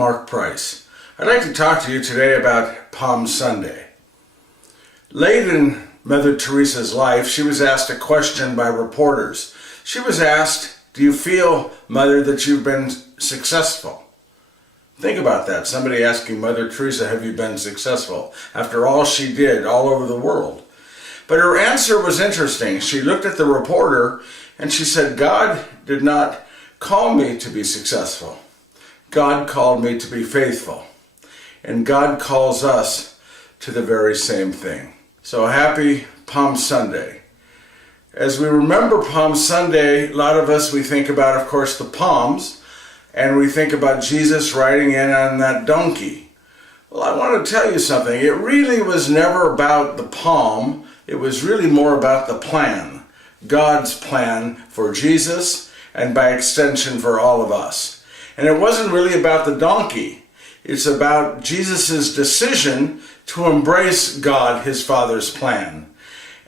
Mark Price. I'd like to talk to you today about Palm Sunday. Late in Mother Teresa's life, she was asked a question by reporters. She was asked, "Do you feel, Mother, that you've been successful?" Think about that, somebody asking Mother Teresa, have you been successful? After all she did all over the world. But her answer was interesting. She looked at the reporter and she said, "God did not call me to be successful. God called me to be faithful." And God calls us to the very same thing. So happy Palm Sunday. As we remember Palm Sunday, a lot of us, we think about, of course, the palms, and we think about Jesus riding in on that donkey. Well, I want to tell you something. It really was never about the palm. It was really more about the plan, God's plan for Jesus and by extension for all of us. And it wasn't really about the donkey. It's about Jesus' decision to embrace God, his Father's plan.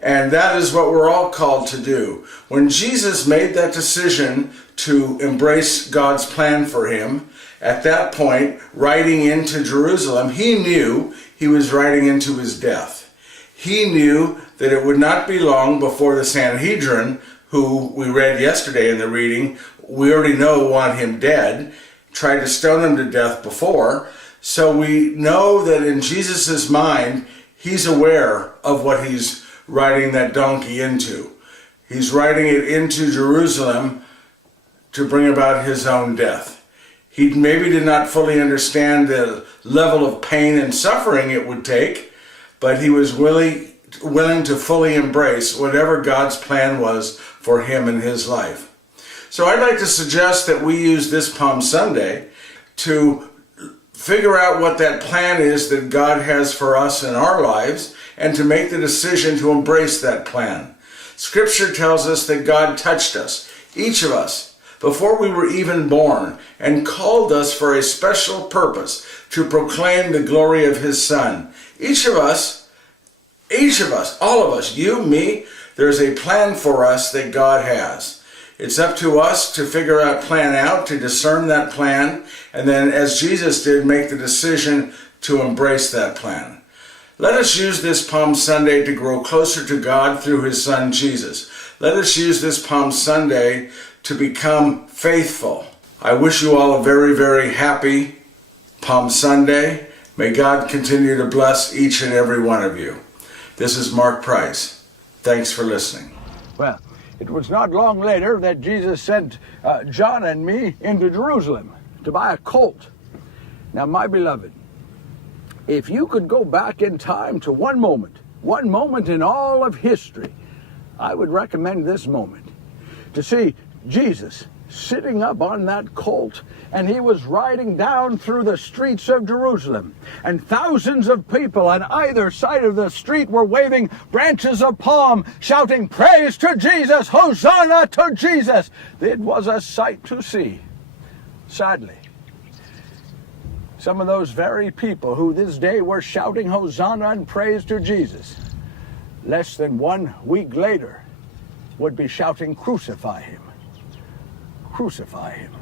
And that is what we're all called to do. When Jesus made that decision to embrace God's plan for him, at that point, riding into Jerusalem, he knew he was riding into his death. He knew that it would not be long before the Sanhedrin, who we read yesterday in the reading, we already know want him dead, tried to stone him to death before. So we know that in Jesus' mind, he's aware of what he's riding that donkey into. He's riding it into Jerusalem to bring about his own death. He maybe did not fully understand the level of pain and suffering it would take, but he was willing to fully embrace whatever God's plan was for him in his life. So I'd like to suggest that we use this Palm Sunday to figure out what that plan is that God has for us in our lives and to make the decision to embrace that plan. Scripture tells us that God touched us, each of us, before we were even born, and called us for a special purpose to proclaim the glory of his Son. Each of us, all of us, you, me, there's a plan for us that God has. It's up to us to figure out, plan out, to discern that plan, and then, as Jesus did, make the decision to embrace that plan. Let us use this Palm Sunday to grow closer to God through his Son, Jesus. Let us use this Palm Sunday to become faithful. I wish you all a very, very happy Palm Sunday. May God continue to bless each and every one of you. This is Mark Price. Thanks for listening. Well, it was not long later that Jesus sent John and me into Jerusalem to buy a colt. Now, my beloved, if you could go back in time to one moment in all of history, I would recommend this moment. To see Jesus sitting up on that colt, and he was riding down through the streets of Jerusalem, and thousands of people on either side of the street were waving branches of palm, shouting, "Praise to Jesus! Hosanna to Jesus!" It was a sight to see. Sadly, some of those very people who this day were shouting Hosanna and praise to Jesus, less than 1 week later would be shouting, "Crucify him! Crucify him!"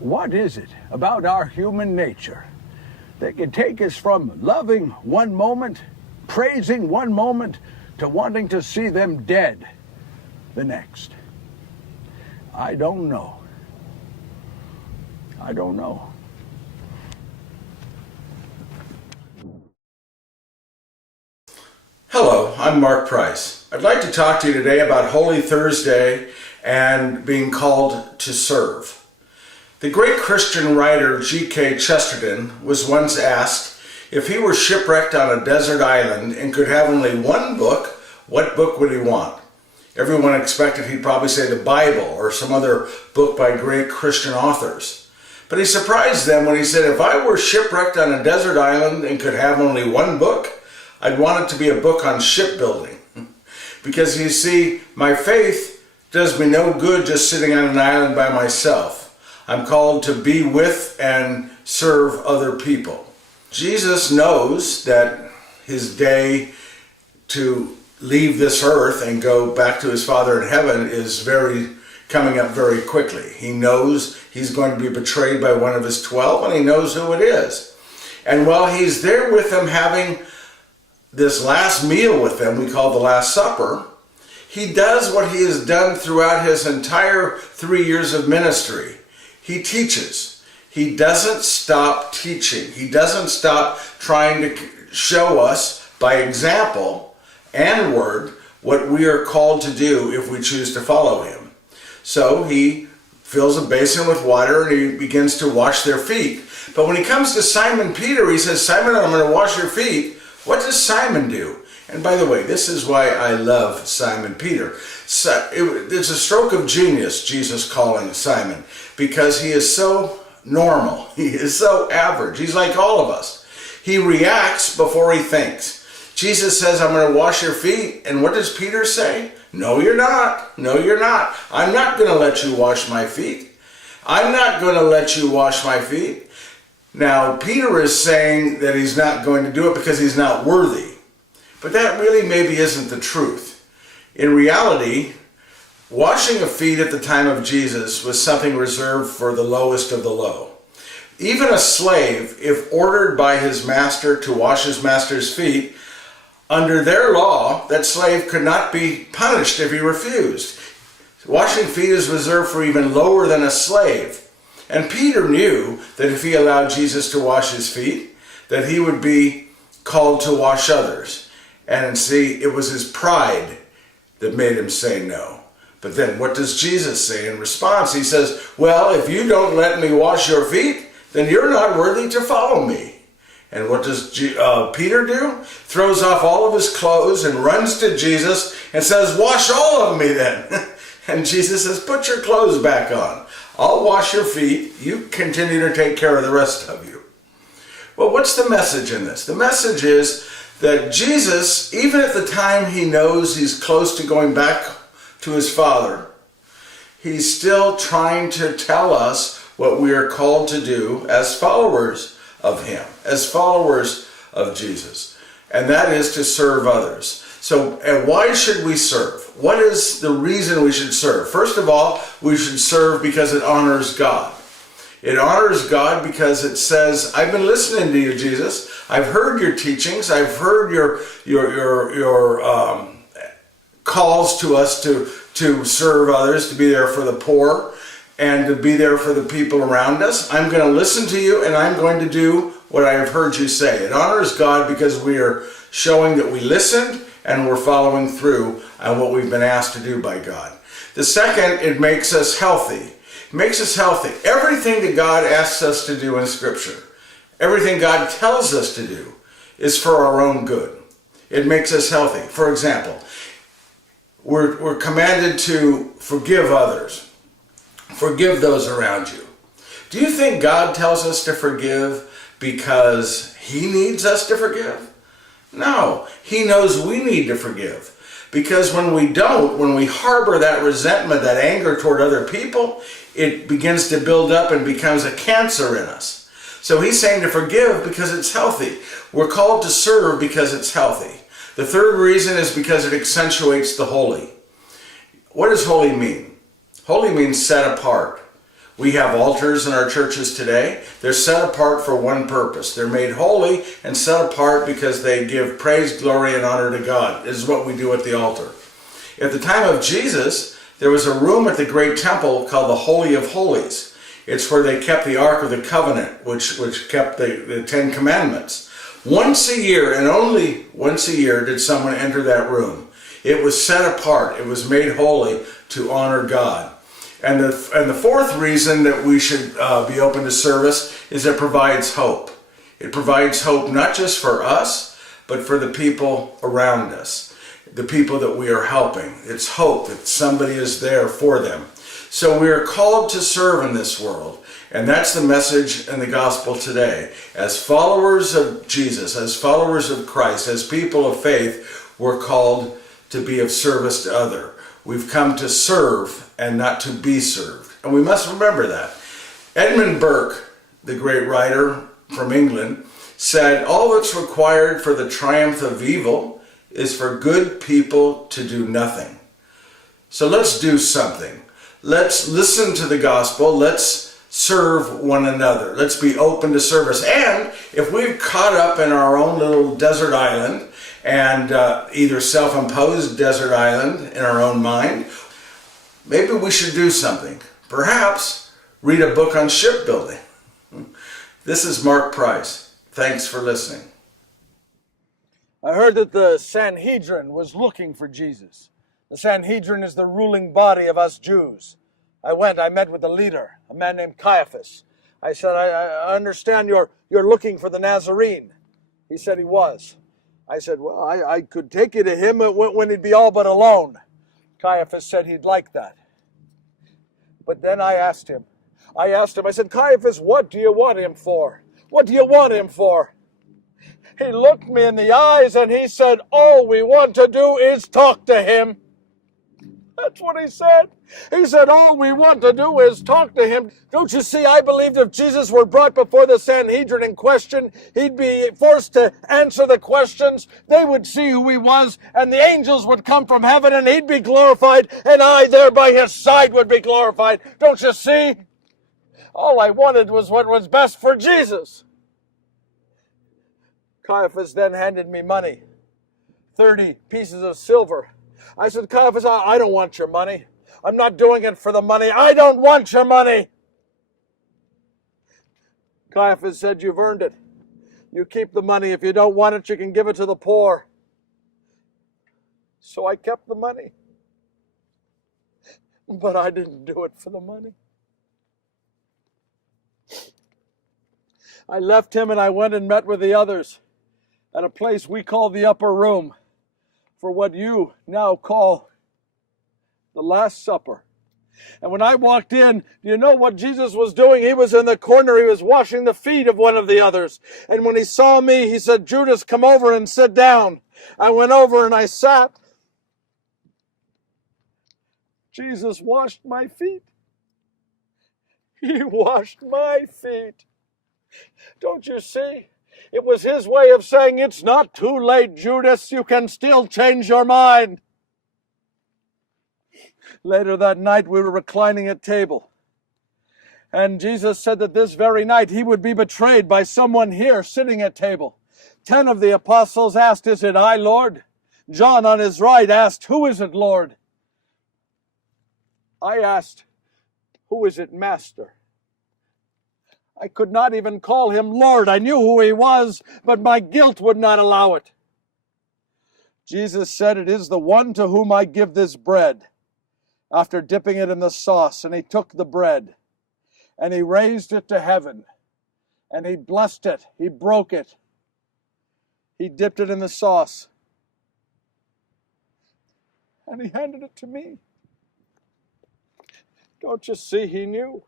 What is it about our human nature that can take us from loving one moment, praising one moment, to wanting to see them dead the next? I don't know. I don't know. Hello, I'm Mark Price. I'd like to talk to you today about Holy Thursday and being called to serve. The great Christian writer G.K. Chesterton was once asked if he were shipwrecked on a desert island and could have only one book, what book would he want? Everyone expected he'd probably say the Bible or some other book by great Christian authors. But he surprised them when he said, if I were shipwrecked on a desert island and could have only one book, I'd want it to be a book on shipbuilding. Because you see, my faith does me no good just sitting on an island by myself. I'm called to be with and serve other people. Jesus knows that his day to leave this earth and go back to his Father in heaven is very coming up very quickly. He knows he's going to be betrayed by one of his 12, and he knows who it is. And while he's there with them having this last meal with them, we call the Last Supper, he does what he has done throughout his entire 3 years of ministry. He teaches. He doesn't stop teaching. He doesn't stop trying to show us by example and word what we are called to do if we choose to follow him. So he fills a basin with water and he begins to wash their feet. But when he comes to Simon Peter, he says, "Simon, I'm going to wash your feet." What does Simon do? And by the way, this is why I love Simon Peter. It's a stroke of genius, Jesus calling Simon, because he is so normal. He is so average. He's like all of us. He reacts before he thinks. Jesus says, "I'm going to wash your feet." And what does Peter say? "No, you're not. No, you're not. I'm not going to let you wash my feet. I'm not going to let you wash my feet." Now, Peter is saying that he's not going to do it because he's not worthy. But that really maybe isn't the truth. In reality, washing of feet at the time of Jesus was something reserved for the lowest of the low. Even a slave, if ordered by his master to wash his master's feet, under their law, that slave could not be punished if he refused. Washing feet is reserved for even lower than a slave. And Peter knew that if he allowed Jesus to wash his feet, that he would be called to wash others. And see, it was his pride that made him say no. But then what does Jesus say in response? He says, "Well, if you don't let me wash your feet, then you're not worthy to follow me." And what does Peter do? Throws off all of his clothes and runs to Jesus and says, "Wash all of me then." And Jesus says, "Put your clothes back on. I'll wash your feet. You continue to take care of the rest of you." Well, what's the message in this? The message is that Jesus, even at the time he knows he's close to going back to his Father, he's still trying to tell us what we are called to do as followers of him, as followers of Jesus. And that is to serve others. So, and why should we serve? What is the reason we should serve? First of all, we should serve because it honors God. It honors God because it says, "I've been listening to you, Jesus. I've heard your teachings. I've heard your calls to us to serve others, to be there for the poor, and to be there for the people around us. I'm going to listen to you, and I'm going to do what I have heard you say." It honors God because we are showing that we listened and we're following through on what we've been asked to do by God. The second, it makes us healthy. It makes us healthy. Everything that God asks us to do in Scripture, everything God tells us to do, is for our own good. It makes us healthy. For example, we're commanded to forgive others. Forgive those around you. Do you think God tells us to forgive because he needs us to forgive? No, he knows we need to forgive. Because when we don't, when we harbor that resentment, that anger toward other people, it begins to build up and becomes a cancer in us. So he's saying to forgive because it's healthy. We're called to serve because it's healthy. The third reason is because it accentuates the holy. What does holy mean? Holy means set apart. We have altars in our churches today. They're set apart for one purpose. They're made holy and set apart because they give praise, glory, and honor to God. This is what we do at the altar. At the time of Jesus, there was a room at the great temple called the Holy of Holies. It's where they kept the Ark of the Covenant, which kept the Ten Commandments. Once a year, and only once a year, did someone enter that room. It was set apart. It was made holy to honor God. And the fourth reason that we should be open to service is it provides hope. It provides hope not just for us, but for the people around us, the people that we are helping. It's hope that somebody is there for them. So we are called to serve in this world. And that's the message in the gospel today. As followers of Jesus, as followers of Christ, as people of faith, we're called to be of service to others. We've come to serve and not to be served. And we must remember that. Edmund Burke, the great writer from England, said, "All that's required for the triumph of evil is for good people to do nothing." So let's do something. Let's listen to the gospel. Let's serve one another. Let's be open to service. And if we're caught up in our own little desert island, and either self-imposed desert island in our own mind, maybe we should do something. Perhaps read a book on shipbuilding. This is Mark Price. Thanks for listening. I heard that the Sanhedrin was looking for Jesus. The Sanhedrin is the ruling body of us Jews. I met with the leader, a man named Caiaphas. I said, I understand you're looking for the Nazarene. He said he was. I said, well, I could take you to him when he'd be all but alone. Caiaphas said he'd like that. But then I asked him, I said, Caiaphas, what do you want him for? What do you want him for? He looked me in the eyes and he said, all we want to do is talk to him. That's what he said. He said, all we want to do is talk to him. Don't you see, I believed if Jesus were brought before the Sanhedrin in question, he'd be forced to answer the questions. They would see who he was, and the angels would come from heaven, and he'd be glorified, and I there by his side would be glorified. Don't you see? All I wanted was what was best for Jesus. Caiaphas then handed me money, 30 pieces of silver. I said, Caiaphas, I don't want your money. I'm not doing it for the money. I don't want your money. Caiaphas said, you've earned it. You keep the money. If you don't want it, you can give it to the poor. So I kept the money. But I didn't do it for the money. I left him and I went and met with the others at a place we call the upper room for what you now call the Last Supper. And when I walked in, do you know what Jesus was doing? He was in the corner. He was washing the feet of one of the others. And when he saw me, he said, Judas, come over and sit down. I went over and I sat. Jesus washed my feet. He washed my feet. Don't you see? It was his way of saying, it's not too late, Judas. You can still change your mind. Later that night, we were reclining at table. And Jesus said that this very night he would be betrayed by someone here sitting at table. 10 of the apostles asked, is it I, Lord? John on his right asked, who is it, Lord? I asked, who is it, Master? I could not even call him Lord. I knew who he was, but my guilt would not allow it. Jesus said, it is the one to whom I give this bread. After dipping it in the sauce, and he took the bread, and he raised it to heaven, and he blessed it, he broke it, he dipped it in the sauce, and he handed it to me. Don't you see, he knew.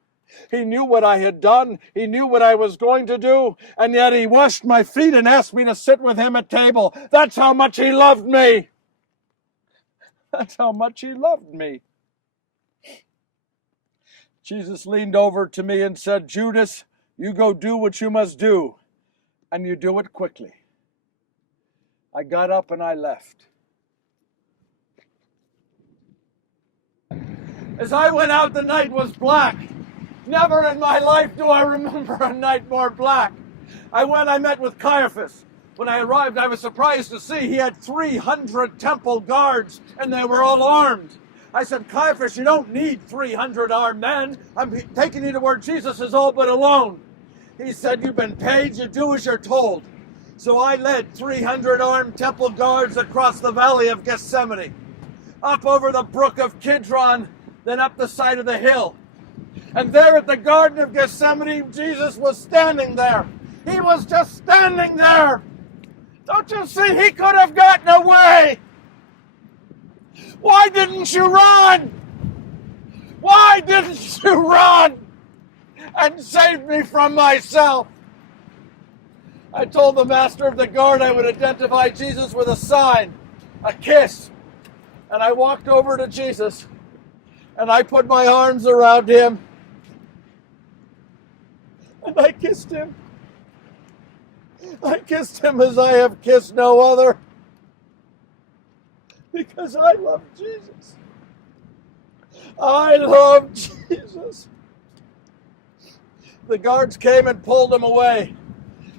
He knew what I had done. He knew what I was going to do. And yet he washed my feet and asked me to sit with him at table. That's how much he loved me. That's how much he loved me. Jesus leaned over to me and said, Judas, you go do what you must do, and you do it quickly. I got up and I left. As I went out, the night was black. Never in my life do I remember a night more black. I met with Caiaphas. When I arrived, I was surprised to see he had 300 temple guards, and they were all armed. I said, Caiaphas, you don't need 300 armed men. I'm taking you to where Jesus is all but alone. He said, you've been paid, you do as you're told. So I led 300 armed temple guards across the valley of Gethsemane, up over the brook of Kidron, then up the side of the hill. And there at the Garden of Gethsemane, Jesus was standing there. He was just standing there. Don't you see? He could have gotten away. Why didn't you run? Why didn't you run and save me from myself? I told the master of the guard I would identify Jesus with a sign, a kiss. And I walked over to Jesus and I put my arms around him. And I kissed him. I kissed him as I have kissed no other. Because I love Jesus. I love Jesus. The guards came and pulled him away.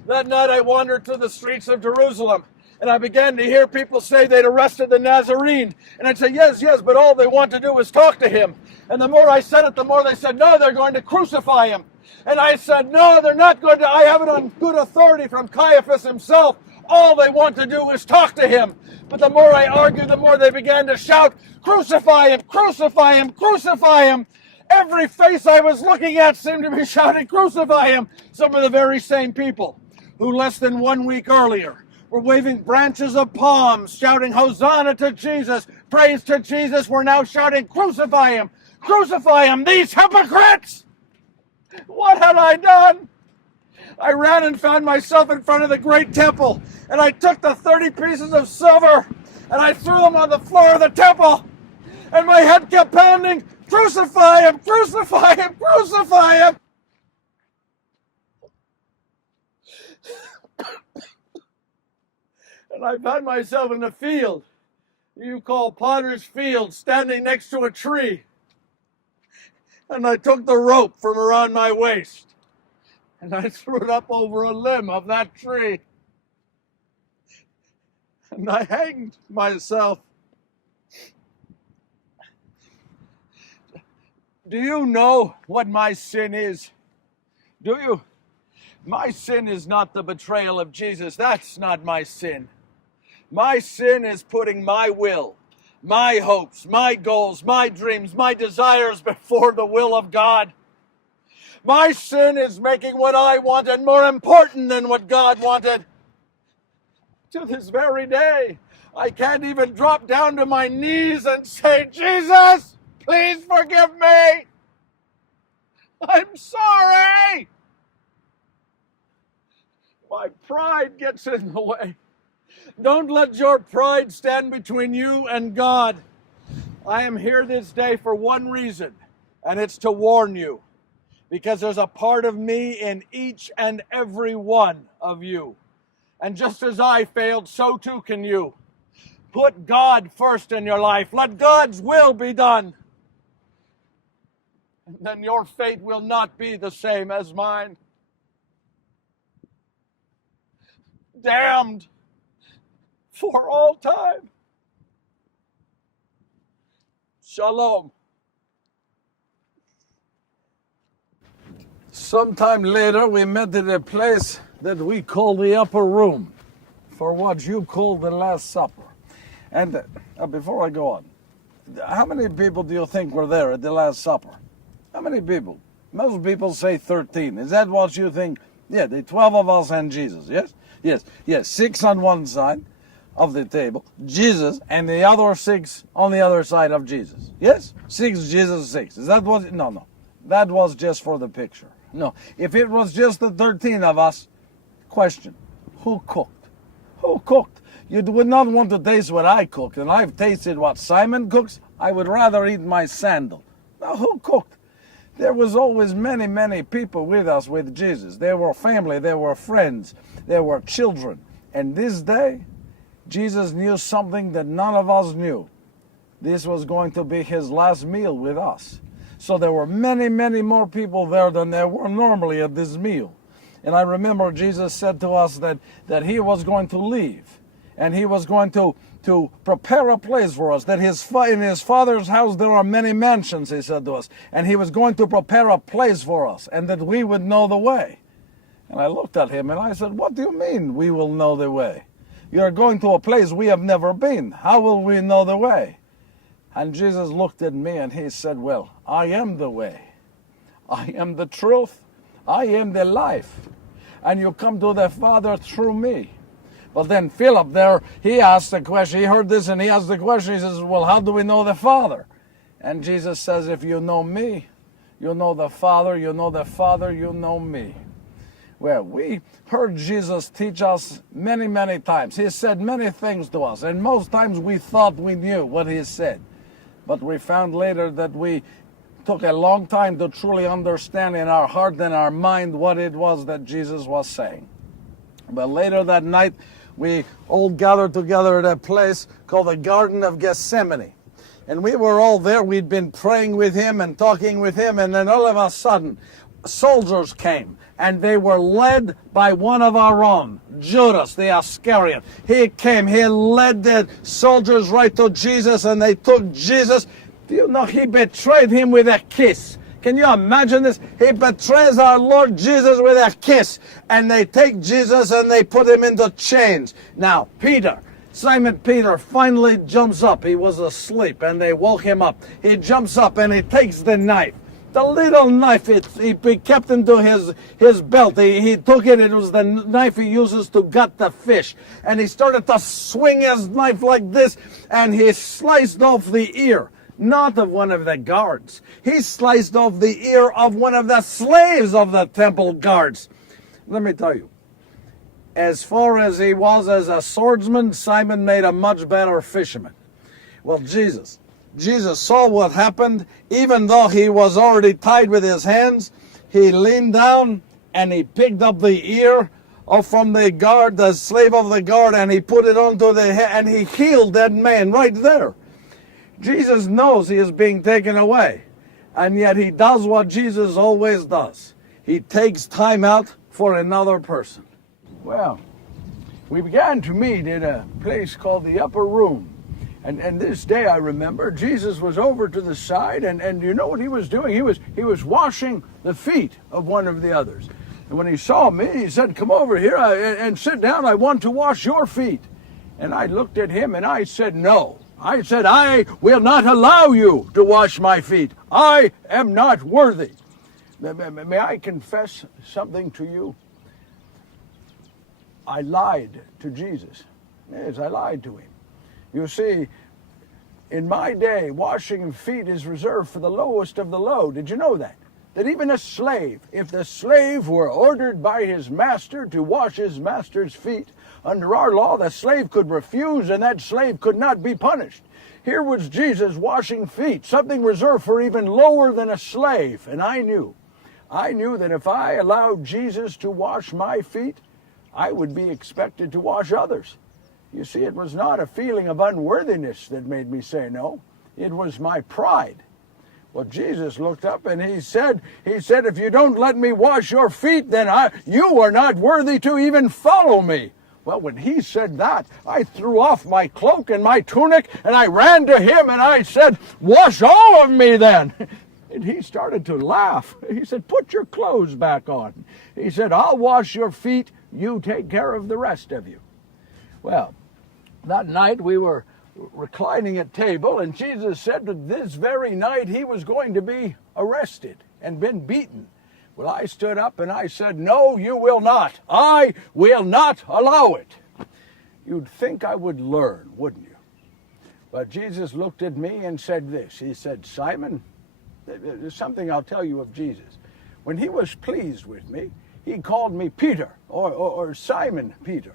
That night I wandered through the streets of Jerusalem, and I began to hear people say they'd arrested the Nazarene. And I'd say, yes, yes, but all they want to do is talk to him. And the more I said it, the more they said, no, they're going to crucify him. And I said, no, they're not going to. I have it on good authority from Caiaphas himself. All they want to do is talk to him. But the more I argued, the more they began to shout, crucify him, crucify him, crucify him. Every face I was looking at seemed to be shouting, crucify him. Some of the very same people who less than 1 week earlier were waving branches of palms, shouting, Hosanna to Jesus, praise to Jesus, were now shouting, crucify him, these hypocrites! What had I done? I ran and found myself in front of the great temple, and I took the 30 pieces of silver, and I threw them on the floor of the temple, and my head kept pounding, crucify him, crucify him, crucify him! And I found myself in a field you call Potter's Field, standing next to a tree. And I took the rope from around my waist and I threw it up over a limb of that tree. And I hanged myself. Do you know what my sin is? Do you? My sin is not the betrayal of Jesus. That's not my sin. My sin is putting my will, my hopes, my goals, my dreams, my desires before the will of God. My sin is making what I wanted more important than what God wanted. To this very day, I can't even drop down to my knees and say, Jesus, please forgive me. I'm sorry. My pride gets in the way. Don't let your pride stand between you and God. I am here this day for one reason, and it's to warn you, because there's a part of me in each and every one of you. And just as I failed, so too can you. Put God first in your life. Let God's will be done. And then your fate will not be the same as mine. Damned for all time. Shalom. Sometime later, we met at a place that we call the upper room, for what you call the Last Supper. And before I go on, how many people do you think were there at the Last Supper? How many people? Most people say 13. Is that what you think? Yeah, the 12 of us and Jesus, yes? Yes, 6 on one side of the table, Jesus, and the other 6 on the other side of Jesus. Yes? 6, Jesus, 6. Is that what? No. That was just for the picture. No. If it was just the 13 of us, question, who cooked? Who cooked? You would not want to taste what I cooked, and I've tasted what Simon cooks. I would rather eat my sandal. Now, who cooked? There was always many, many people with us with Jesus. There were family, there were friends, there were children. And this day, Jesus knew something that none of us knew. This was going to be his last meal with us. So there were many, many more people there than there were normally at this meal. And I remember Jesus said to us that he was going to leave. And he was going to prepare a place for us. That in his Father's house there are many mansions, he said to us. And he was going to prepare a place for us. And that we would know the way. And I looked at him and I said, what do you mean we will know the way? You're going to a place we have never been. How will we know the way? And Jesus looked at me and he said, well, I am the way. I am the truth. I am the life. And you come to the Father through me. But then Philip there, he asked the question. He heard this and he asked the question. He says, well, how do we know the Father? And Jesus says, if you know me, you know the Father. You know the Father, you know me. Well, we heard Jesus teach us many, many times. He said many things to us. And most times we thought we knew what he said. But we found later that we took a long time to truly understand in our heart and our mind what it was that Jesus was saying. But later that night, we all gathered together at a place called the Garden of Gethsemane. And we were all there. We'd been praying with him and talking with him. And then all of a sudden, soldiers came. And they were led by one of our own, Judas the Iscariot. He came. He led the soldiers right to Jesus. And they took Jesus. Do you know, he betrayed him with a kiss. Can you imagine this? He betrays our Lord Jesus with a kiss. And they take Jesus and they put him into chains. Now, Simon Peter finally jumps up. He was asleep and they woke him up. He jumps up and he takes the knife. The little knife, he kept into his belt. He took it. It was the knife he uses to gut the fish. And he started to swing his knife like this. And he sliced off the ear. Not of one of the guards. He sliced off the ear of one of the slaves of the temple guards. Let me tell you, as far as he was as a swordsman, Simon made a much better fisherman. Well, Jesus saw what happened. Even though he was already tied with his hands, he leaned down and he picked up the ear from the guard, the slave of the guard, and he put it onto the head, and he healed that man right there. Jesus knows he is being taken away, and yet he does what Jesus always does. He takes time out for another person. Well, we began to meet in a place called the Upper Room. And this day I remember Jesus was over to the side, and you know what he was doing? He was washing the feet of one of the others. And when he saw me, he said, "Come over here and sit down. I want to wash your feet." And I looked at him and I said, "No." I said, "I will not allow you to wash my feet. I am not worthy." May I confess something to you? I lied to Jesus. Yes, I lied to him. You see, in my day, washing feet is reserved for the lowest of the low. Did you know that? That even a slave, if the slave were ordered by his master to wash his master's feet, under our law, the slave could refuse and that slave could not be punished. Here was Jesus washing feet, something reserved for even lower than a slave. And I knew that if I allowed Jesus to wash my feet, I would be expected to wash others. You see, it was not a feeling of unworthiness that made me say no. It was my pride. Well, Jesus looked up and he said, "If you don't let me wash your feet, then you are not worthy to even follow me." Well, when he said that, I threw off my cloak and my tunic and I ran to him and I said, "Wash all of me then." And he started to laugh. He said, "Put your clothes back on." He said, "I'll wash your feet. You take care of the rest of you." Well, that night we were reclining at table, and Jesus said that this very night he was going to be arrested and been beaten. Well, I stood up and I said, "No, you will not. I will not allow it." You'd think I would learn, wouldn't you? But Jesus looked at me and said this. He said, "Simon, there's something I'll tell you of Jesus. When he was pleased with me, he called me Peter or Simon Peter.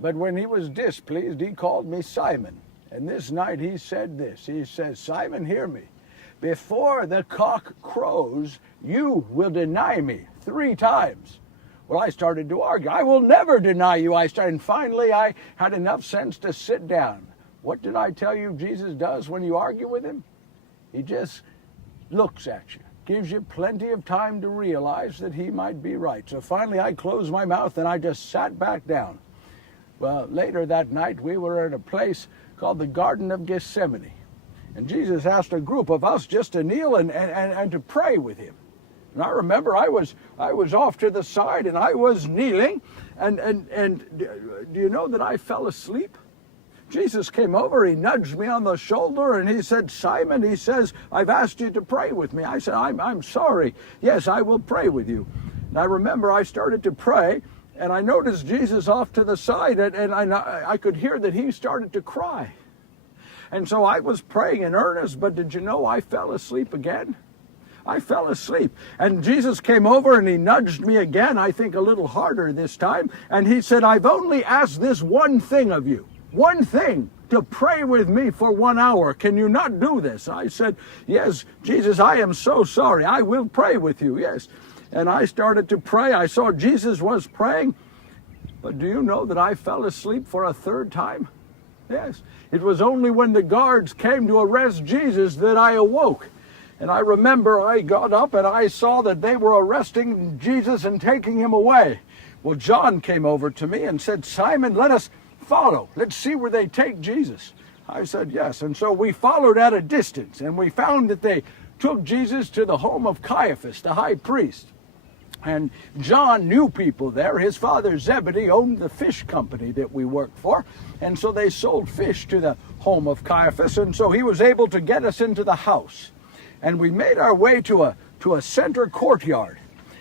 But when he was displeased, he called me Simon. And this night he said this. He says, 'Simon, hear me. Before the cock crows, you will deny me 3 times. Well, I started to argue. "I will never deny you," I started. And finally, I had enough sense to sit down. What did I tell you Jesus does when you argue with him? He just looks at you, gives you plenty of time to realize that he might be right. So finally, I closed my mouth and I just sat back down. Well, later that night, we were at a place called the Garden of Gethsemane. And Jesus asked a group of us just to kneel and to pray with him. And I remember I was off to the side and I was kneeling. And do you know that I fell asleep? Jesus came over, he nudged me on the shoulder and he said, "Simon," he says, "I've asked you to pray with me." I said, I'm sorry. "Yes, I will pray with you." And I remember I started to pray. And I noticed Jesus off to the side, and I could hear that he started to cry. And so I was praying in earnest, but did you know I fell asleep again? I fell asleep. And Jesus came over and he nudged me again, I think a little harder this time. And he said, "I've only asked this one thing of you. One thing, to pray with me for 1 hour. Can you not do this?" I said, "Yes, Jesus, I am so sorry. I will pray with you, yes." And I started to pray. I saw Jesus was praying. But do you know that I fell asleep for a 3rd time? Yes. It was only when the guards came to arrest Jesus that I awoke. And I remember I got up and I saw that they were arresting Jesus and taking him away. Well, John came over to me and said, "Simon, let us follow. Let's see where they take Jesus." I said, "Yes." And so we followed at a distance, and we found that they took Jesus to the home of Caiaphas, the high priest. And John knew people there. His father Zebedee owned the fish company that we worked for. And so they sold fish to the home of Caiaphas. And so he was able to get us into the house. And we made our way to a center courtyard.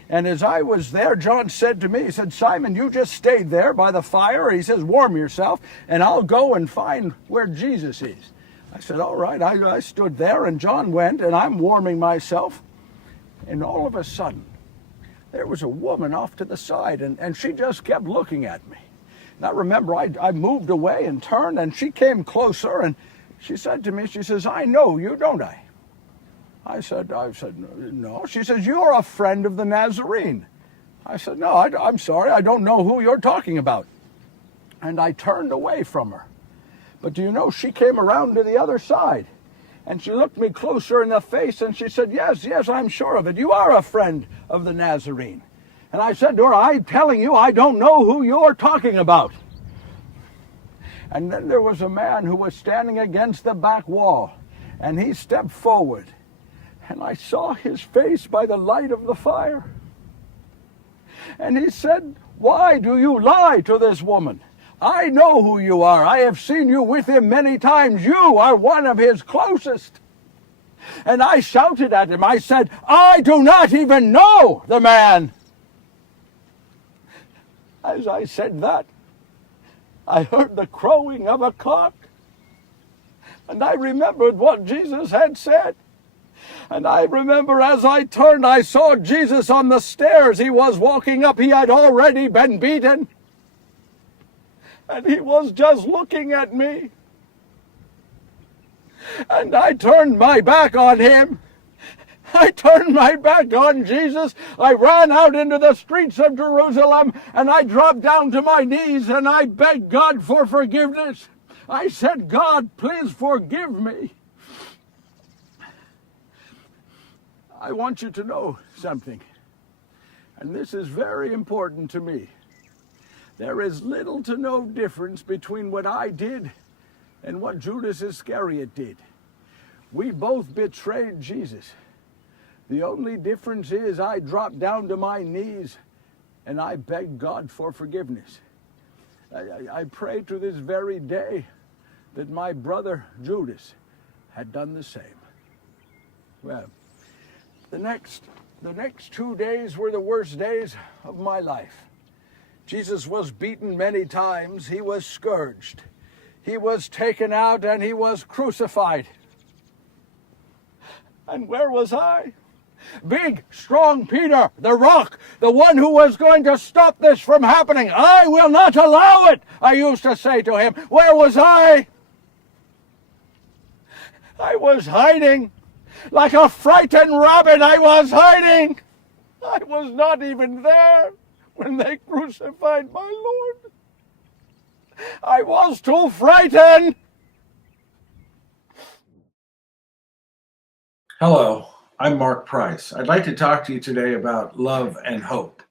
And as I was there, John said to me, he said, "Simon, you just stay there by the fire." He says, "Warm yourself, and I'll go and find where Jesus is." I said, "All right." I stood there, and John went, and I'm warming myself. And all of a sudden, there was a woman off to the side, and she just kept looking at me. And I remember I moved away and turned, and she came closer, and she said to me, she says, "I know you, don't I?" I said, "No." She says, "You're a friend of the Nazarene." I said, "No, I'm sorry, I don't know who you're talking about." And I turned away from her. But do you know, she came around to the other side. And she looked me closer in the face and she said, yes, I'm sure of it. You are a friend of the Nazarene." And I said to her, "I'm telling you, I don't know who you're talking about." And then there was a man who was standing against the back wall, and he stepped forward, and I saw his face by the light of the fire. And he said, "Why do you lie to this woman? I know who you are. I have seen you with him many times. You are one of his closest." And I shouted at him. I said, "I do not even know the man." As I said that, I heard the crowing of a cock. And I remembered what Jesus had said. And I remember as I turned, I saw Jesus on the stairs he was walking up. He had already been beaten. And he was just looking at me. And I turned my back on him. I turned my back on Jesus. I ran out into the streets of Jerusalem, and I dropped down to my knees and I begged God for forgiveness. I said, "God, please forgive me." I want you to know something, and this is very important to me. There is little to no difference between what I did and what Judas Iscariot did. We both betrayed Jesus. The only difference is I dropped down to my knees and I begged God for forgiveness. I pray to this very day that my brother Judas had done the same. Well, the next 2 days were the worst days of my life. Jesus was beaten many times. He was scourged. He was taken out and he was crucified. And where was I? Big, strong Peter, the rock, the one who was going to stop this from happening. "I will not allow it," I used to say to him. Where was I? I was hiding. Like a frightened rabbit, I was hiding. I was not even there when they crucified my Lord. I was too frightened. Hello, I'm Mark Price. I'd like to talk to you today about love and hope.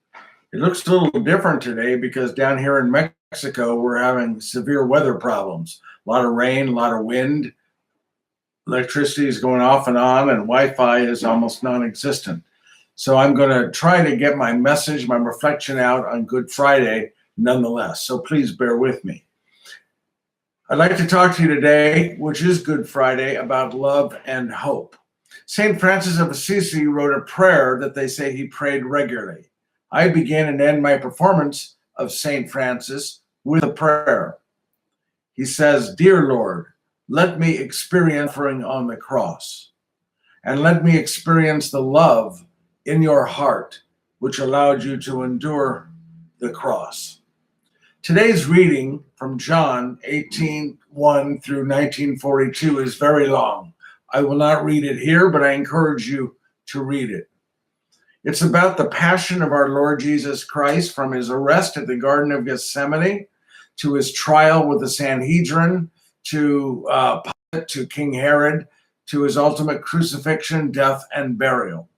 It looks a little different today because down here in Mexico, we're having severe weather problems. A lot of rain, a lot of wind. Electricity is going off and on, and Wi-Fi is almost non-existent. So I'm going to try to get my message, my reflection out on Good Friday nonetheless. So please bear with me. I'd like to talk to you today, which is Good Friday, about love and hope. St. Francis of Assisi wrote a prayer that they say he prayed regularly. I begin and end my performance of St. Francis with a prayer. He says, "Dear Lord, let me experience suffering on the cross, and let me experience the love in your heart, which allowed you to endure the cross." Today's reading from John 18:1 through 19:42 is very long. I will not read it here, but I encourage you to read it. It's about the passion of our Lord Jesus Christ, from his arrest at the Garden of Gethsemane to his trial with the Sanhedrin to Pilate, to King Herod, to his ultimate crucifixion, death, and burial.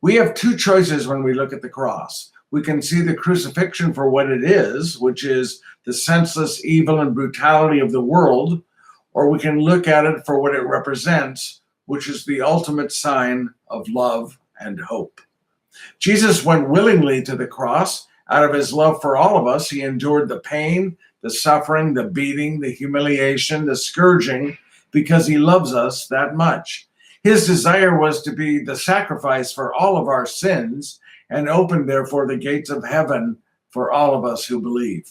We have two choices when we look at the cross. We can see the crucifixion for what it is, which is the senseless evil and brutality of the world, or we can look at it for what it represents, which is the ultimate sign of love and hope. Jesus went willingly to the cross. Out of his love for all of us, he endured the pain, the suffering, the beating, the humiliation, the scourging, because he loves us that much. His desire was to be the sacrifice for all of our sins and open, therefore, the gates of heaven for all of us who believe.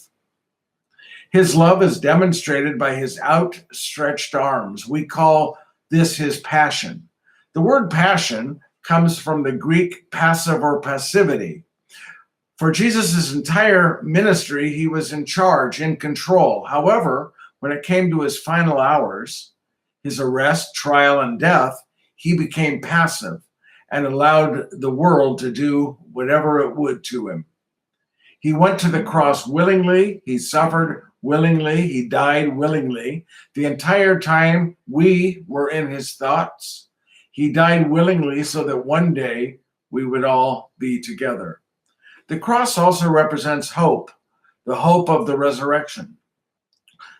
His love is demonstrated by his outstretched arms. We call this his passion. The word passion comes from the Greek passive or passivity. For Jesus' entire ministry, he was in charge, in control. However, when it came to his final hours, his arrest, trial, and death, he became passive and allowed the world to do whatever it would to him. He went to the cross willingly, he suffered willingly, he died willingly. The entire time we were in his thoughts, he died willingly so that one day we would all be together. The cross also represents hope, the hope of the resurrection.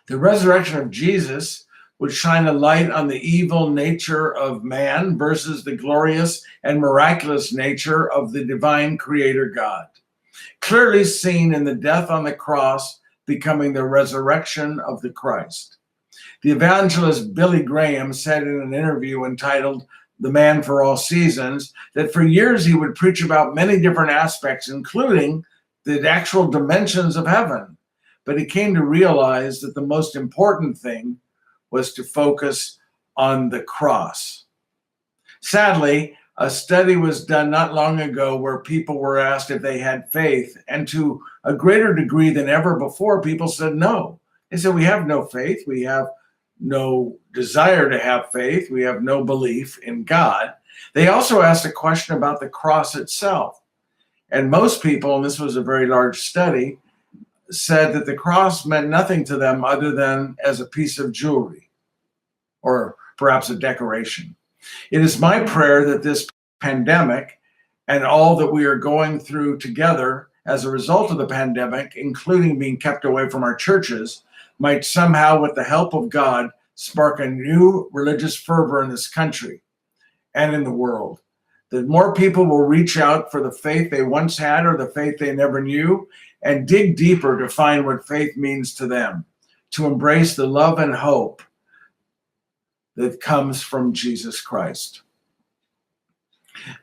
The resurrection of Jesus would shine a light on the evil nature of man versus the glorious and miraculous nature of the divine creator God, clearly seen in the death on the cross becoming the resurrection of the Christ. The evangelist Billy Graham said in an interview entitled "The Man for All Seasons" that for years he would preach about many different aspects, including the actual dimensions of heaven. But he came to realize that the most important thing was to focus on the cross. Sadly, a study was done not long ago where people were asked if they had faith, and to a greater degree than ever before, people said no. They said, we have no faith, we have no desire to have faith, we have no belief in God. They also asked a question about the cross itself. And most people, and this was a very large study, said that the cross meant nothing to them other than as a piece of jewelry or perhaps a decoration. It is my prayer that this pandemic and all that we are going through together as a result of the pandemic, including being kept away from our churches, might somehow, with the help of God, spark a new religious fervor in this country and in the world. That more people will reach out for the faith they once had or the faith they never knew and dig deeper to find what faith means to them, to embrace the love and hope that comes from Jesus Christ.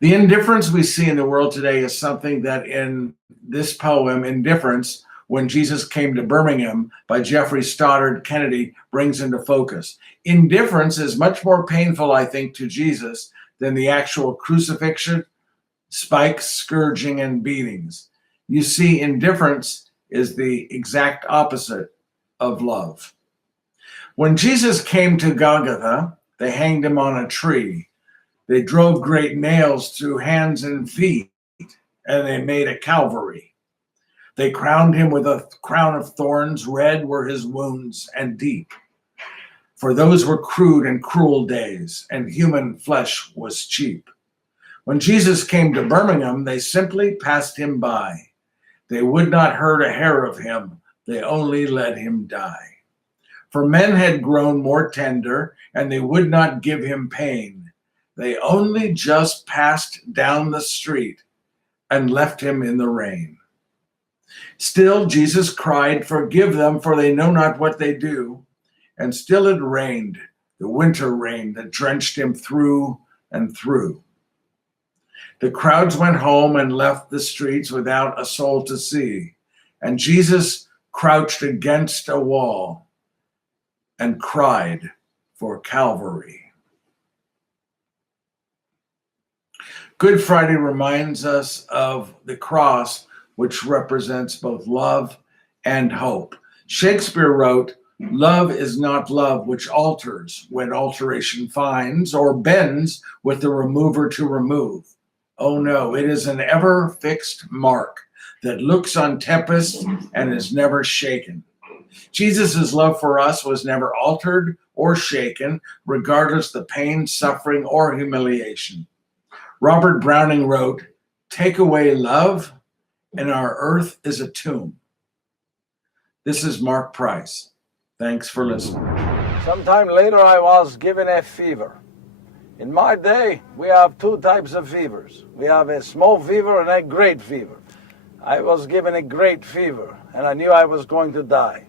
The indifference we see in the world today is something that in this poem, Indifference, When Jesus Came to Birmingham by Jeffrey Stoddard Kennedy, brings into focus. Indifference is much more painful, I think, to Jesus than the actual crucifixion, spikes, scourging, and beatings. You see, indifference is the exact opposite of love. When Jesus came to Golgotha, they hanged him on a tree. They drove great nails through hands and feet, and they made a Calvary. They crowned him with a crown of thorns. Red were his wounds and deep. For those were crude and cruel days, and human flesh was cheap. When Jesus came to Birmingham, they simply passed him by. They would not hurt a hair of him. They only let him die. For men had grown more tender, and they would not give him pain. They only just passed down the street and left him in the rain. Still, Jesus cried, "Forgive them, for they know not what they do." And still it rained, the winter rain that drenched him through and through. The crowds went home and left the streets without a soul to see. And Jesus crouched against a wall and cried for Calvary. Good Friday reminds us of the cross, which represents both love and hope. Shakespeare wrote, "Love is not love which alters when alteration finds, or bends with the remover to remove. Oh no, it is an ever fixed mark that looks on tempest and is never shaken. Jesus' love for us was never altered or shaken, regardless of the pain, suffering, or humiliation. Robert Browning wrote, "Take away love, and our earth is a tomb." This is Mark Price. Thanks for listening. Sometime later, I was given a fever. In my day, we have two types of fevers. We have a small fever and a great fever. I was given a great fever, and I knew I was going to die.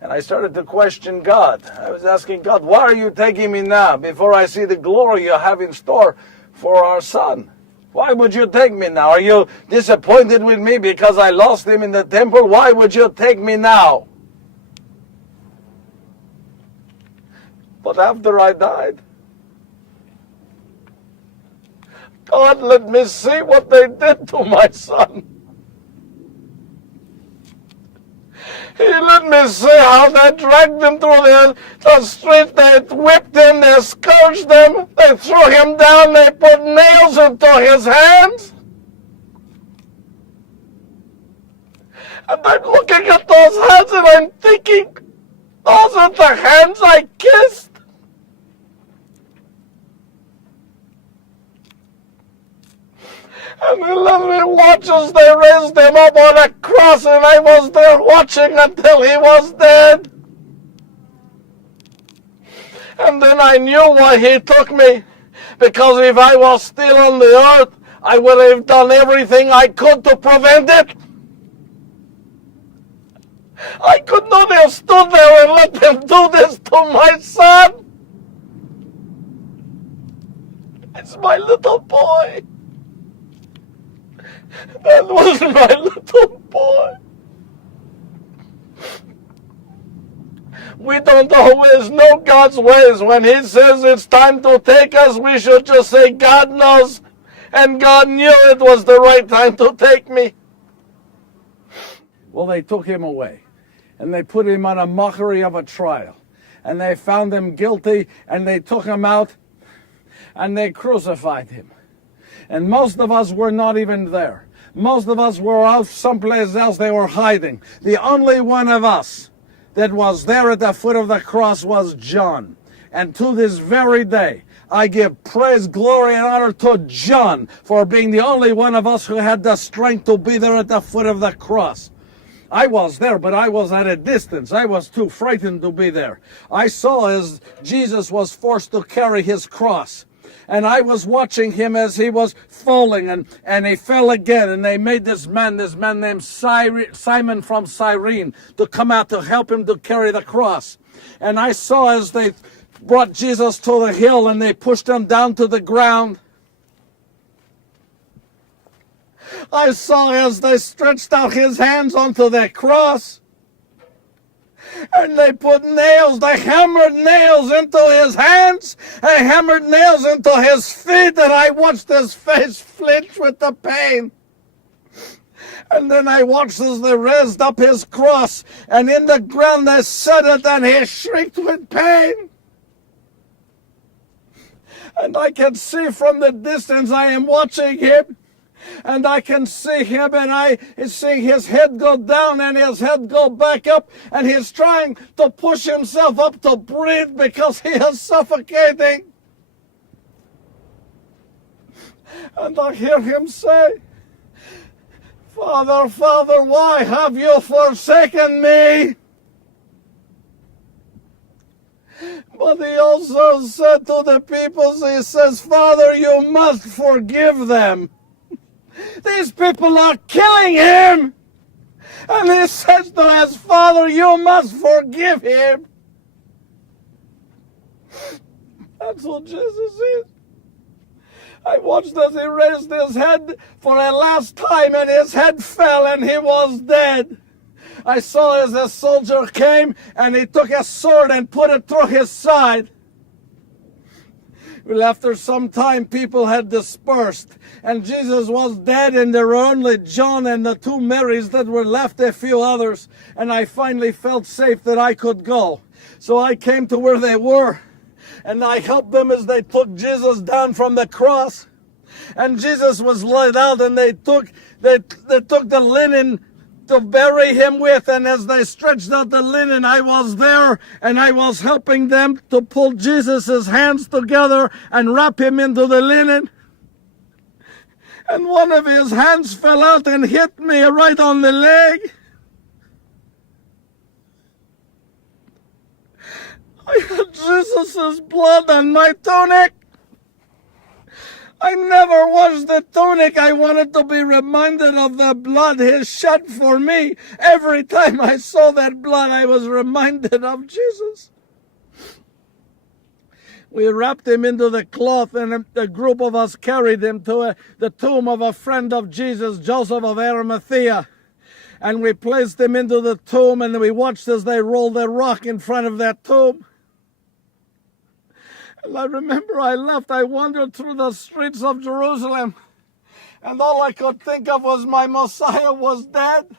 And I started to question God. I was asking God, why are you taking me now before I see the glory you have in store for our son? Why would you take me now? Are you disappointed with me because I lost him in the temple? Why would you take me now? But after I died, God let me see what they did to my son. He let me see how they dragged him through the street. They whipped him, they scourged him, they threw him down, they put nails into his hands. And I'm looking at those hands and I'm thinking, those are the hands I kissed. And they let me watch as they raised him up on a cross, and I was there watching until he was dead. And then I knew why he took me, because if I was still on the earth, I would have done everything I could to prevent it. I could not have stood there and let them do this to my son. It's my little boy. That was my little boy. We don't always know God's ways. When He says it's time to take us, we should just say, God knows, and God knew it was the right time to take me. Well, they took him away, and they put him on a mockery of a trial, and they found him guilty, and they took him out, and they crucified him. And most of us were not even there. Most of us were out someplace else. They were hiding. The only one of us that was there at the foot of the cross was John. And to this very day, I give praise, glory, and honor to John for being the only one of us who had the strength to be there at the foot of the cross. I was there, but I was at a distance. I was too frightened to be there. I saw as Jesus was forced to carry his cross. And I was watching him as he was falling, and he fell again. And they made this man named Simon from Cyrene, to come out to help him to carry the cross. And I saw as they brought Jesus to the hill and they pushed him down to the ground. I saw as they stretched out his hands onto the cross. And they put nails, they hammered nails into his hands, they hammered nails into his feet, and I watched his face flinch with the pain. And then I watched as they raised up his cross, and in the ground they set it, and he shrieked with pain. And I can see from the distance, I am watching him, and I can see him, and I see his head go down and his head go back up, and he's trying to push himself up to breathe because he is suffocating. And I hear him say, Father, Father, why have you forsaken me? But he also said to the people, he says, Father, you must forgive them. These people are killing him. And he says to his Father, you must forgive him. That's what Jesus is. I watched as he raised his head for a last time, and his head fell and he was dead. I saw as a soldier came and he took a sword and put it through his side. Well, after some time, people had dispersed, and Jesus was dead, and there were only John and the two Marys that were left, a few others, and I finally felt safe that I could go. So I came to where they were, and I helped them as they took Jesus down from the cross. And Jesus was laid out, and they took the linen to bury him with. And as they stretched out the linen, I was there, and I was helping them to pull Jesus' hands together and wrap him into the linen. And one of his hands fell out and hit me right on the leg. I had Jesus' blood on my tunic. I never washed the tunic. I wanted to be reminded of the blood he shed for me. Every time I saw that blood, I was reminded of Jesus. We wrapped him into the cloth, and a group of us carried him to the tomb of a friend of Jesus, Joseph of Arimathea. And we placed him into the tomb, and we watched as they rolled the rock in front of that tomb. And I remember I left, I wandered through the streets of Jerusalem, and all I could think of was my Messiah was dead.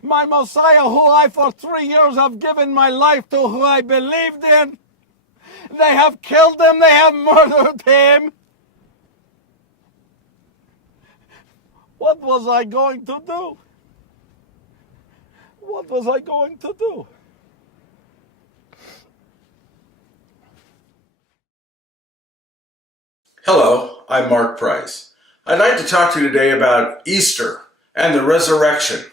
My Messiah, who I for 3 years have given my life to, who I believed in. They have killed him, they have murdered him. What was I going to do? What was I going to do? Hello, I'm Mark Price. I'd like to talk to you today about Easter and the resurrection.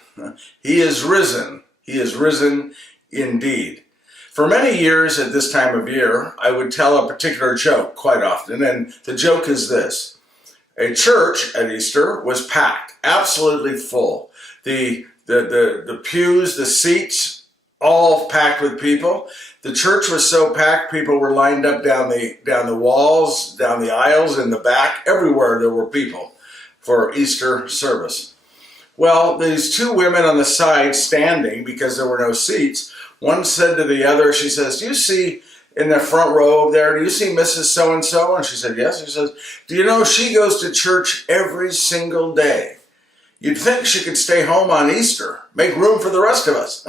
He is risen. He is risen indeed. For many years at this time of year, I would tell a particular joke quite often, and the joke is this. A church at Easter was packed, absolutely full. The pews, the seats, all packed with people. The church was so packed, people were lined up down the walls, down the aisles, in the back. Everywhere there were people for Easter service. Well, these two women on the side standing, because there were no seats, one said to the other, she says, "Do you see in the front row there, do you see Mrs. So-and-so?" And she said, "Yes." She says, "Do you know she goes to church every single day? You'd think she could stay home on Easter, make room for the rest of us."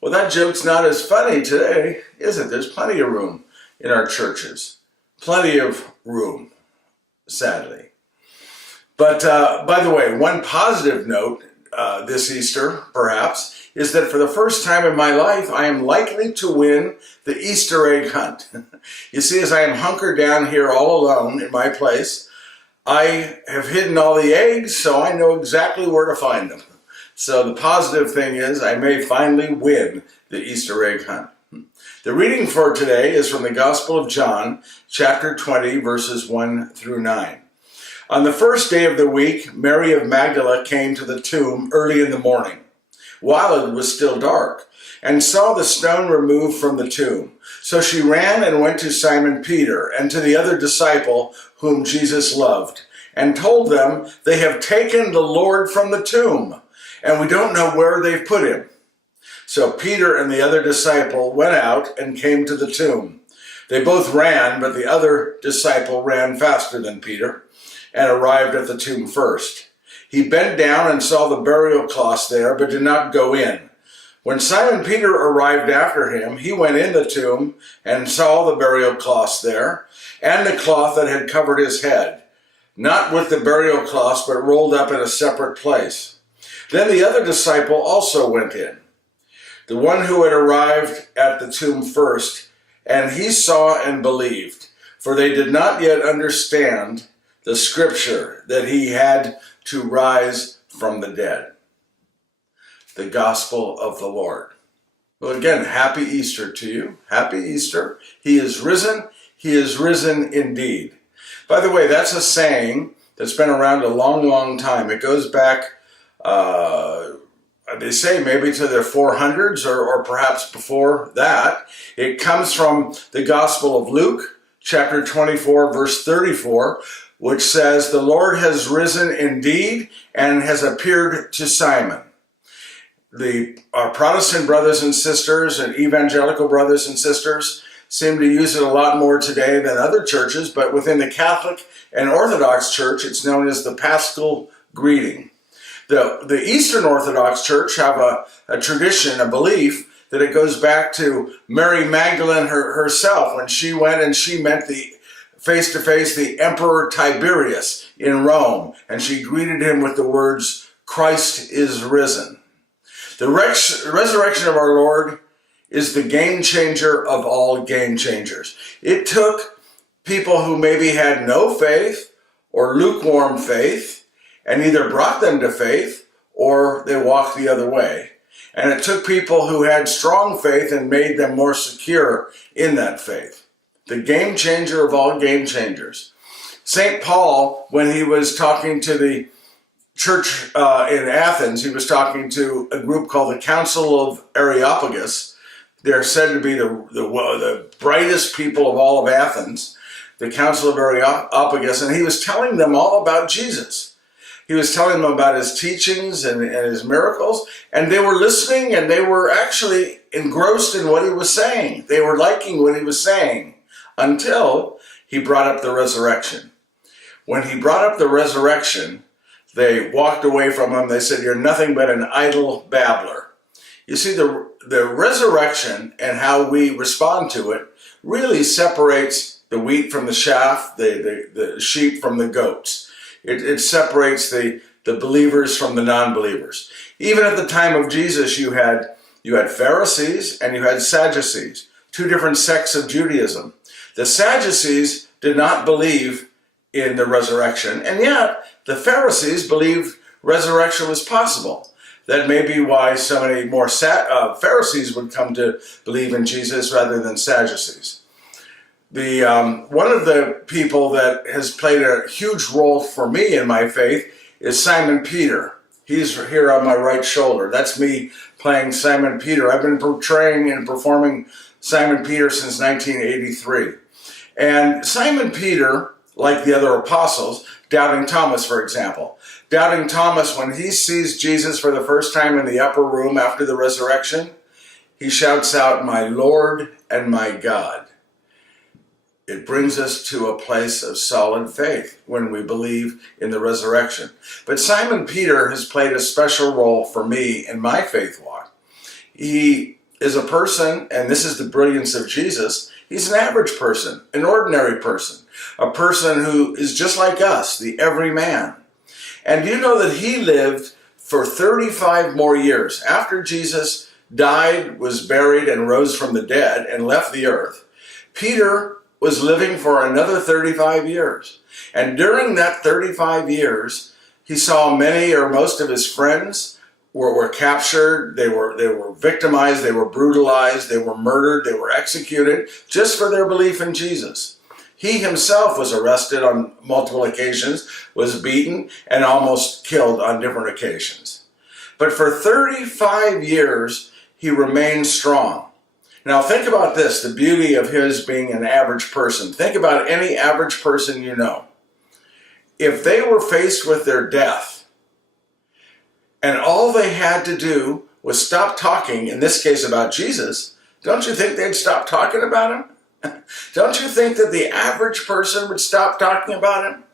Well, that joke's not as funny today, is it? There's plenty of room in our churches. Plenty of room, sadly. But by the way, one positive note this Easter, perhaps, is that for the first time in my life, I am likely to win the Easter egg hunt. You see, as I am hunkered down here all alone in my place, I have hidden all the eggs, so I know exactly where to find them. So the positive thing is I may finally win the Easter egg hunt. The reading for today is from the Gospel of John, chapter 20, verses 1 through 9. On the first day of the week, Mary of Magdala came to the tomb early in the morning, while it was still dark, and saw the stone removed from the tomb. So she ran and went to Simon Peter and to the other disciple whom Jesus loved, and told them, "They have taken the Lord from the tomb, and we don't know where they've put him." So Peter and the other disciple went out and came to the tomb. They both ran, but the other disciple ran faster than Peter and arrived at the tomb first. He bent down and saw the burial cloths there, but did not go in. When Simon Peter arrived after him, he went in the tomb and saw the burial cloths there, and the cloth that had covered his head, not with the burial cloths, but rolled up in a separate place. Then the other disciple also went in, the one who had arrived at the tomb first, and he saw and believed, for they did not yet understand the scripture that he had to rise from the dead. The gospel of the Lord. Well, again, happy Easter to you. Happy Easter. He is risen. He is risen indeed. By the way, that's a saying that's been around a long, long time. It goes back, they say maybe to the 400s or perhaps before that. It comes from the Gospel of Luke, chapter 24, verse 34, which says, "The Lord has risen indeed and has appeared to Simon." Our Protestant brothers and sisters and evangelical brothers and sisters seem to use it a lot more today than other churches, but within the Catholic and Orthodox Church, it's known as the Paschal greeting. The Eastern Orthodox Church have a tradition, a belief, that it goes back to Mary Magdalene herself when she went and she met face-to-face the Emperor Tiberius in Rome, and she greeted him with the words, Christ is risen. The resurrection of our Lord is the game changer of all game changers. It took people who maybe had no faith or lukewarm faith and either brought them to faith or they walked the other way. And it took people who had strong faith and made them more secure in that faith. The game changer of all game changers. St. Paul, when he was talking to the church in Athens, he was talking to a group called the Council of Areopagus. They're said to be the brightest people of all of Athens, the Council of Areopagus, and he was telling them all about Jesus. He was telling them about his teachings and his miracles, and they were listening, and they were actually engrossed in what he was saying. They were liking what he was saying until he brought up the resurrection. When he brought up the resurrection, they walked away from him. They said, "You're nothing but an idle babbler." You see, the resurrection and how we respond to it really separates the wheat from the chaff, the sheep from the goats. It separates the believers from the non-believers. Even at the time of Jesus, you had Pharisees and you had Sadducees, two different sects of Judaism. The Sadducees did not believe in the resurrection, and yet the Pharisees believed resurrection was possible. That may be why so many more Pharisees would come to believe in Jesus rather than Sadducees. One of the people that has played a huge role for me in my faith is Simon Peter. He's here on my right shoulder. That's me playing Simon Peter. I've been portraying and performing Simon Peter since 1983. And Simon Peter, like the other apostles, Doubting Thomas, for example. Doubting Thomas, when he sees Jesus for the first time in the upper room after the resurrection, he shouts out, "My Lord and my God." It brings us to a place of solid faith when we believe in the resurrection. But Simon Peter has played a special role for me in my faith walk. He is a person, and this is the brilliance of Jesus, he's an average person, an ordinary person, a person who is just like us, the everyman. And do you know that he lived for 35 more years? After Jesus died, was buried, and rose from the dead and left the earth, Peter was living for another 35 years. And during that 35 years, he saw many or most of his friends were captured, they were victimized, they were brutalized, they were murdered, they were executed just for their belief in Jesus. He himself was arrested on multiple occasions, was beaten, and almost killed on different occasions. But for 35 years, he remained strong. Now think about this, the beauty of his being an average person. Think about any average person you know. If they were faced with their death, and all they had to do was stop talking, in this case about Jesus, don't you think they'd stop talking about him? Don't you think that the average person would stop talking about him?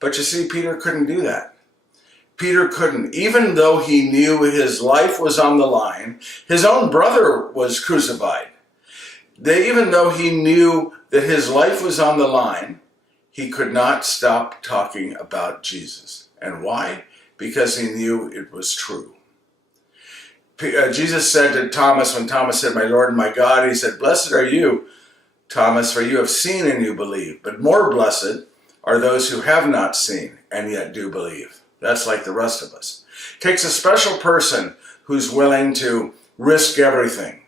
But you see, Peter couldn't do that. Peter couldn't, even though he knew his life was on the line. His own brother was crucified. Even though he knew that his life was on the line, he could not stop talking about Jesus. And why? Because he knew it was true. Jesus said to Thomas, when Thomas said, "My Lord and my God," he said, "Blessed are you, Thomas, for you have seen and you believe. But more blessed are those who have not seen and yet do believe." That's like the rest of us. It takes a special person who's willing to risk everything.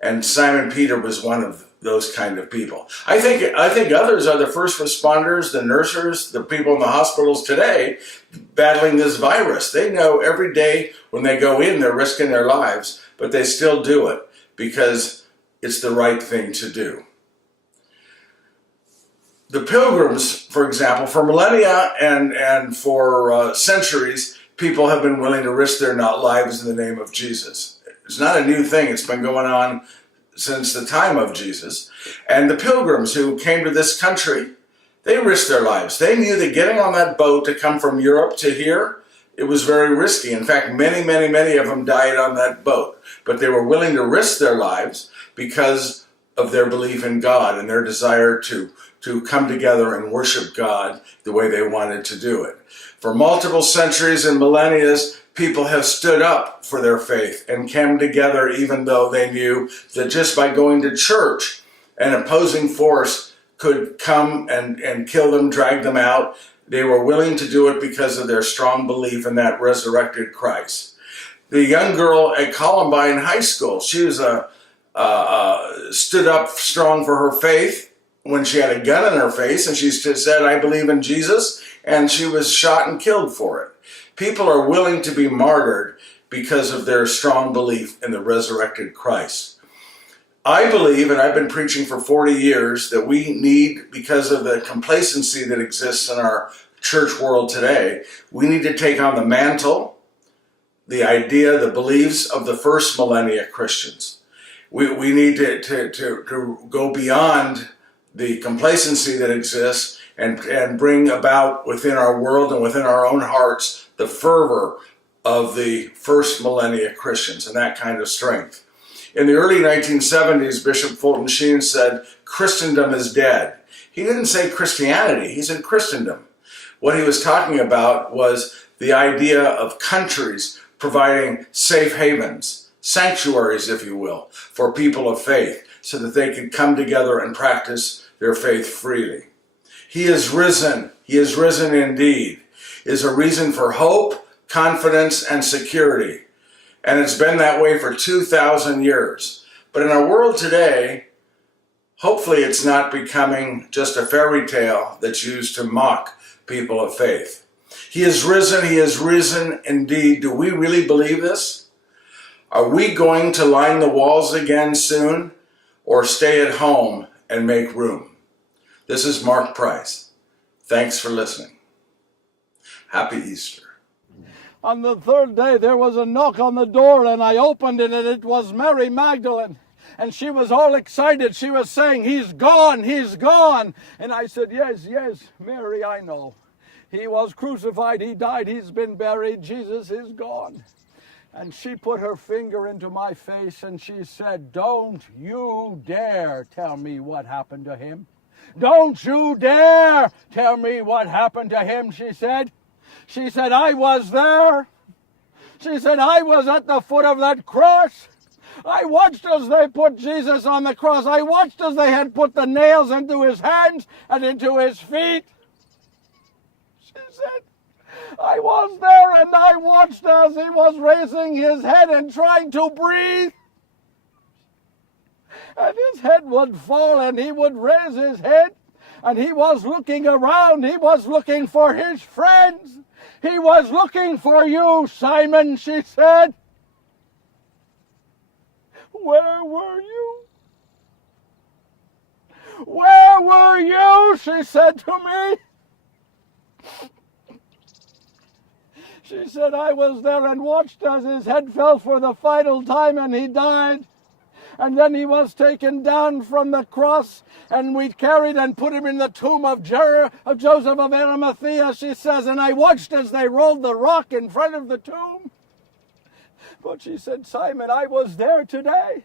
And Simon Peter was one of those kind of people. I think others are the first responders, the nurses, the people in the hospitals today battling this virus. They know every day when they go in, they're risking their lives, but they still do it because it's the right thing to do. The pilgrims, for example, for millennia and for centuries, people have been willing to risk their lives in the name of Jesus. It's not a new thing. It's been going on since the time of Jesus. And the pilgrims who came to this country, they risked their lives. They knew that getting on that boat to come from Europe to here, it was very risky. In fact, many of them died on that boat. But they were willing to risk their lives because of their belief in God and their desire to come together and worship God the way they wanted to do it. For multiple centuries and millennia, people have stood up for their faith and came together even though they knew that just by going to church, an opposing force could come and kill them, drag them out. They were willing to do it because of their strong belief in that resurrected Christ. The young girl at Columbine High School, she was stood up strong for her faith when she had a gun in her face, and she said, "I believe in Jesus," and she was shot and killed for it. People are willing to be martyred because of their strong belief in the resurrected Christ. I believe, and I've been preaching for 40 years, that we need, because of the complacency that exists in our church world today, we need to take on the mantle, the idea, the beliefs of the first millennia Christians. We need to go beyond the complacency that exists and bring about within our world and within our own hearts the fervor of the first millennia Christians and that kind of strength. In the early 1970s, Bishop Fulton Sheen said, "Christendom is dead." He didn't say Christianity, he said Christendom. What he was talking about was the idea of countries providing safe havens, sanctuaries, if you will, for people of faith, so that they could come together and practice their faith freely. He is risen. He is risen indeed. Is a reason for hope, confidence, and security. And it's been that way for 2,000 years. But in our world today, hopefully it's not becoming just a fairy tale that's used to mock people of faith. He is risen indeed. Do we really believe this? Are we going to line the walls again soon, or stay at home and make room? This is Mark Price. Thanks for listening. Happy Easter. On the third day, there was a knock on the door, and I opened it, and it was Mary Magdalene. And she was all excited. She was saying, "He's gone, he's gone." And I said, yes, Mary, I know. He was crucified, he died, he's been buried, Jesus is gone. And she put her finger into my face, and she said, "Don't you dare tell me what happened to him. Don't you dare tell me what happened to him," she said. She said, "I was there." She said, "I was at the foot of that cross. I watched as they put Jesus on the cross. I watched as they had put the nails into his hands and into his feet." She said, "I was there and I watched as he was raising his head and trying to breathe. And his head would fall and he would raise his head. And he was looking around. He was looking for his friends. He was looking for you, Simon," she said. "Where were you? Where were you?" she said to me. She said, "I was there and watched as his head fell for the final time and he died. And then he was taken down from the cross, and we carried and put him in the tomb of Joseph of Arimathea," she says, "and I watched as they rolled the rock in front of the tomb." But she said, "Simon, I was there today.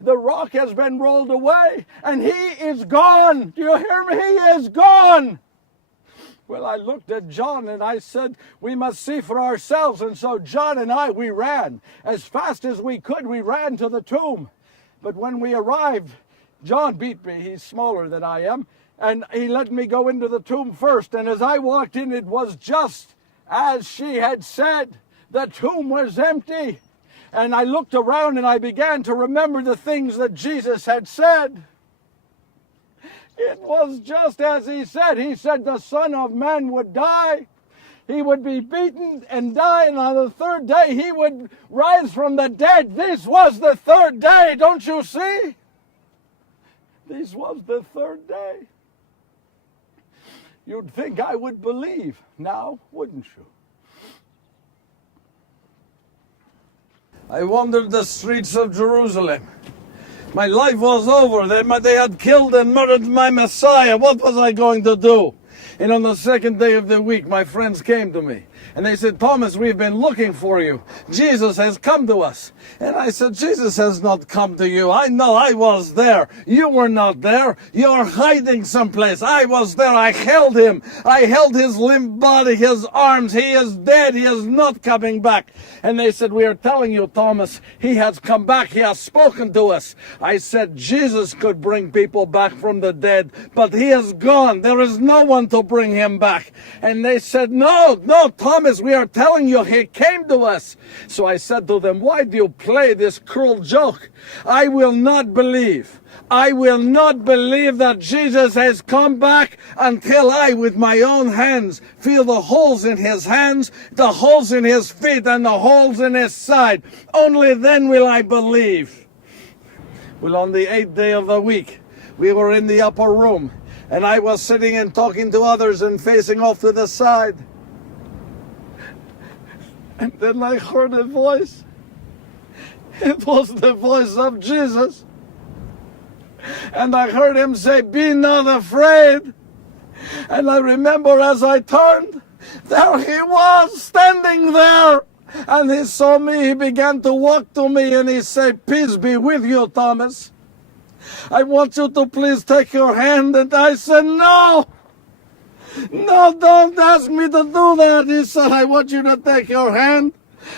The rock has been rolled away, and he is gone. Do you hear me? He is gone." Well, I looked at John and I said, "We must see for ourselves." And so John and I, we ran. As fast as we could, we ran to the tomb. But when we arrived, John beat me. He's smaller than I am. And he let me go into the tomb first. And as I walked in, it was just as she had said. The tomb was empty. And I looked around and I began to remember the things that Jesus had said. It was just as he said. He said the Son of Man would die. He would be beaten and die, and on the third day he would rise from the dead. This was the third day, don't you see? This was the third day. You'd think I would believe now, wouldn't you? I wandered the streets of Jerusalem. My life was over. They had killed and murdered my Messiah. What was I going to do? And on the second day of the week, my friends came to me And they said, Thomas, we've been looking for you. Jesus has come to us. And I said, Jesus has not come to you. I know I was there. You were not there. You're hiding someplace. I was there. I held him. I held his limp body, his arms. He is dead. He is not coming back. And they said, we are telling you, Thomas, he has come back. He has spoken to us. I said, Jesus could bring people back from the dead, but he is gone. There is no one to bring him back. And they said, no, Thomas, we are telling you, he came to us. So I said to them, why do you play this cruel joke? I will not believe. I will not believe that Jesus has come back until I, with my own hands, feel the holes in his hands, the holes in his feet, and the holes in his side. Only then will I believe. Well, on the 8th day of the week, we were in the upper room, and I was sitting and talking to others and facing off to the side. And then I heard a voice. It was the voice of Jesus. And I heard him say, be not afraid. And I remember as I turned, there he was standing there. And he saw me, he began to walk to me, and he said, peace be with you, Thomas. I want you to please take your hand. And I said, no, don't ask me to do that. He said, I want you to take your hand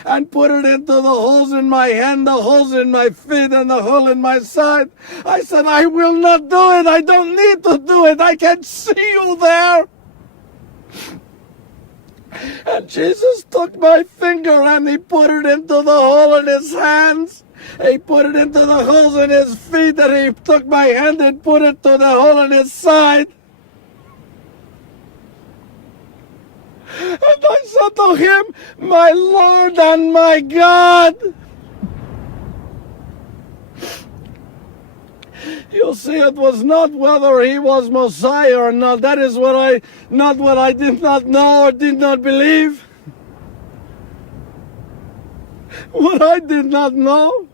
and put it into the holes in my hand, the holes in my feet, and the hole in my side. I said, I will not do it. I don't need to do it. I can see you there. And Jesus took my finger and he put it into the hole in his hands. He put it into the holes in his feet, and he took my hand and put it to the hole in his side. And I said to him, my Lord and my God. You see, it was not whether he was Messiah or not. That is not what I did not know or did not believe. What I did not know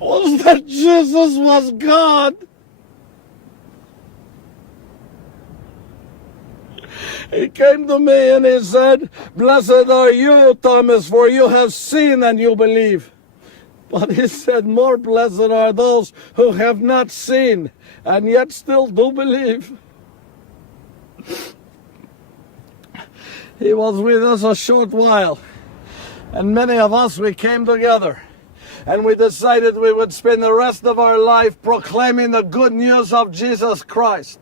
was that Jesus was God. He came to me and he said, blessed are you, Thomas, for you have seen and you believe. But he said, more blessed are those who have not seen and yet still do believe. He was with us a short while, and many of us, we came together and we decided we would spend the rest of our life proclaiming the good news of Jesus Christ.